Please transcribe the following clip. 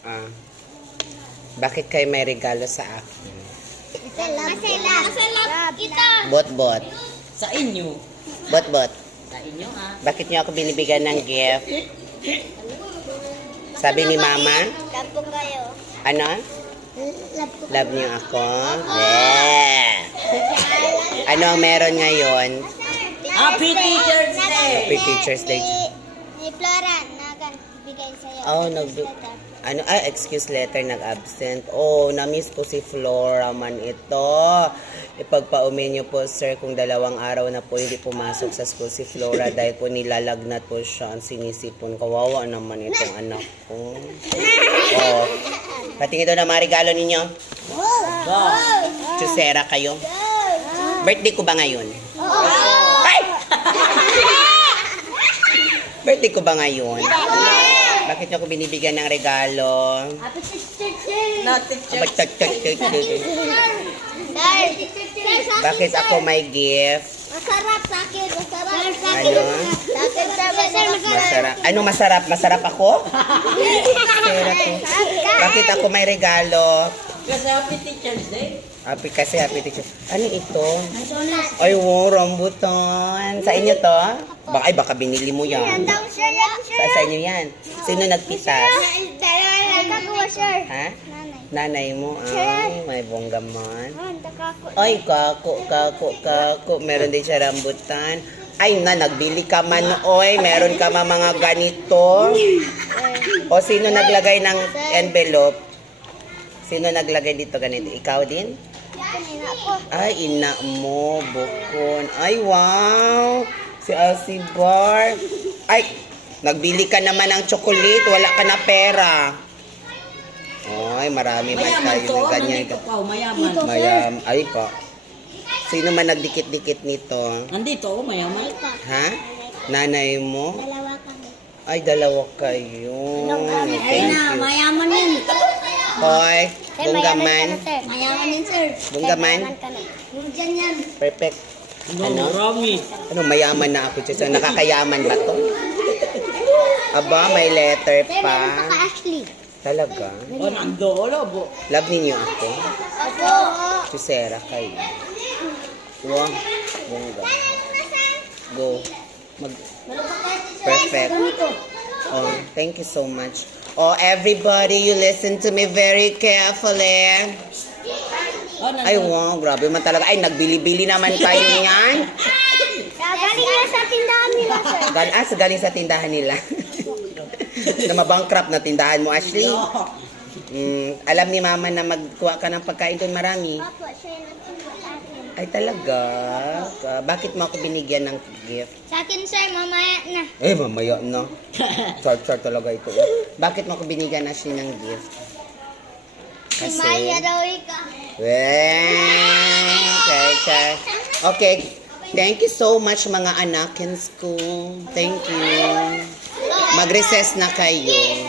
Ah. Bakit kayo may regalo sa akin? Kasi love. Kasi love kita. Bot-bot. Sa inyo. Bot-bot. Sa inyo ah. Bakit niyo ako binibigyan ng gift? Sabi ni Mama, Love po kayo. ano? Love po Love niyo ako? Yeah. Ano ang meron ngayon? Happy Teacher's Day! Happy Teacher's Day. Ni, ni Flora, nagan, bigay sa'yo. Oh, nag ano ah excuse letter nag-absent. Oh, na-miss ko si Flora man ito. Ipagpaumin niyo po sir kung dalawang araw na po hindi pumasok sa school si Flora dahil po nilalagnat po siya ang sinisipon. Kawawa naman itong anak ko. Oh. Patingin ito na mga regalo ninyo. Ba? Chusera kayo. Birthday ko ba ngayon? Ay! Birthday ko ba ngayon? Bakit niyo ako binibigyan ng regalo? Sir, sir, sa akin, Bakit ako may gift? Masarap sa akin, masarap. Sa akin. Sa akin, masarap. Ano masarap? Masarap ako? Sarap. Bakit ako may regalo? Kasi Happy Teacher's Day. Happy kasi happy teacher. Ano ito? Ay, wow, rambutan. Sa inyo to? Baka, ay, baka binili mo yan. Sa, sa inyo yan. Sino nagpitas? Ha? Nanay. Mo? Ay, may bongga man. Takako. Ay, kako, kako, kako. Meron din siya rambutan. Ay na, nagbili ka man, oy. Meron ka man mga ganito. O, sino naglagay ng envelope? Sino naglagay dito ganito? Ikaw din? Kanina ako. Ay, ina mo, bukon. Ay, wow! Si Elsie Bar. Ay, nagbili ka naman ng chocolate. Wala ka na pera. Ay, marami man Mayaman tayo to. ng Ano ganyan. dito pa? Mayaman. Mayam. Ay, pa. Sino man nagdikit-dikit nito? Nandito oh, mayaman. Ha? Nanay mo? Dalawa kami. Ay, dalawa kayo. Ay Thank na, you. mayaman yun. Hoy, bunggaman. mayaman din, sir. Bunggaman. Dyan yan. Perfect. No, Ano? Rami. Ano, mayaman na ako. Diyos. Nakakayaman ba to? Aba, may letter Sir, meron pa pa. ka Ashley. Talaga? O, nando, wala po. Love ninyo ako? Opo. Chusera kayo. Wow. Bongga. Go. Mag Perfect. Oh, thank you so much. Oh, everybody, you listen to me very carefully. O, nando. Ay, wow, grabe man talaga. Ay, nagbili-bili naman kayo niyan. Galing na sa tindahan nila, sir. Gal ah, sa galing sa tindahan nila. na mabankrupt na tindahan mo, Ashley. Mm, alam ni mama na magkuha ka ng pagkain doon marami. Opo, yung nagsimula sa akin. Ay, talaga? Ka- bakit mo ako binigyan ng gift? Sa akin, sir, mamaya na. Eh, mamaya na. Char-char talaga ito. eh. Bakit mo ako binigyan, Ashley, ng gift? Kasi... Maya daw ika. Well, okay, okay. Okay. Thank you so much mga anak in school. Thank you. Mag-recess na kayo.